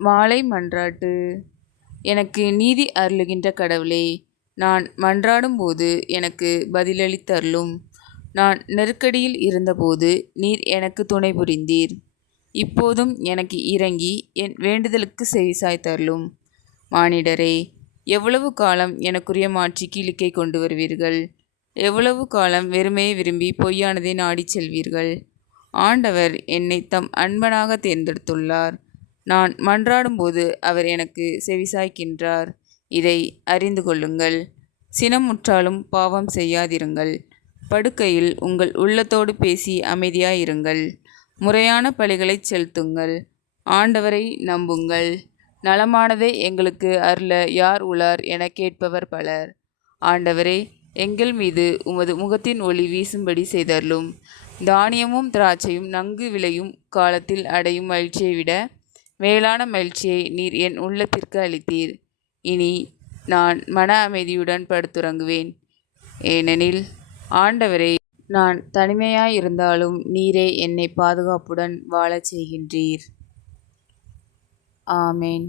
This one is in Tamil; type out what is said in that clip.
மாலை மன்றாட்டு. எனக்கு நீதி அருளுகின்ற கடவுளே, நான் மன்றாடும்போது எனக்கு பதிலளித்தருளும். நான் நெருக்கடியில் இருந்தபோது நீர் எனக்கு துணை புரிந்தீர். இப்போதும் எனக்கு இறங்கி என் வேண்டுதலுக்கு செவிசாய்த்தருளும். மானிடரே, எவ்வளவு காலம் எனக்குரிய மாட்சிக்கு இழுக்கை கொண்டு வருவீர்கள்? எவ்வளவு காலம் வெறுமையை விரும்பி பொய்யானதை நாடிச் செல்வீர்கள்? ஆண்டவர் என்னை தம் அன்பனாக தேர்ந்தெடுத்துள்ளார். நான் மன்றாடும்போது அவர் எனக்கு செவிசாய்க்கின்றார். இதை அறிந்து கொள்ளுங்கள். சினமுற்றாலும் பாவம் செய்யாதிருங்கள். படுக்கையில் உங்கள் உள்ளத்தோடு பேசி அமைதியாயிருங்கள். முறையான பலிகளைச் செலுத்துங்கள். ஆண்டவரை நம்புங்கள். நலமானதை எங்களுக்கு அருள யார் உளார் எனக் கேட்பவர் பலர். ஆண்டவரே, எங்கள் மீது உமது முகத்தின் ஒளி வீசும்படி செய்தருளும். தானியமும் திராட்சையும் நன்கு விளையும் காலத்தில் அடையும் மகிழ்ச்சியை விட மேலான மகிழ்ச்சியை நீர் என் உள்ளத்திற்கு அளித்தீர். இனி நான் மன அமைதியுடன் படுத்துறங்குவேன். ஏனெனில் ஆண்டவரே, நான் தனிமையாயிருந்தாலும் நீரே என்னை பாதுகாப்புடன் வாழச் செய்கின்றீர். ஆமேன்.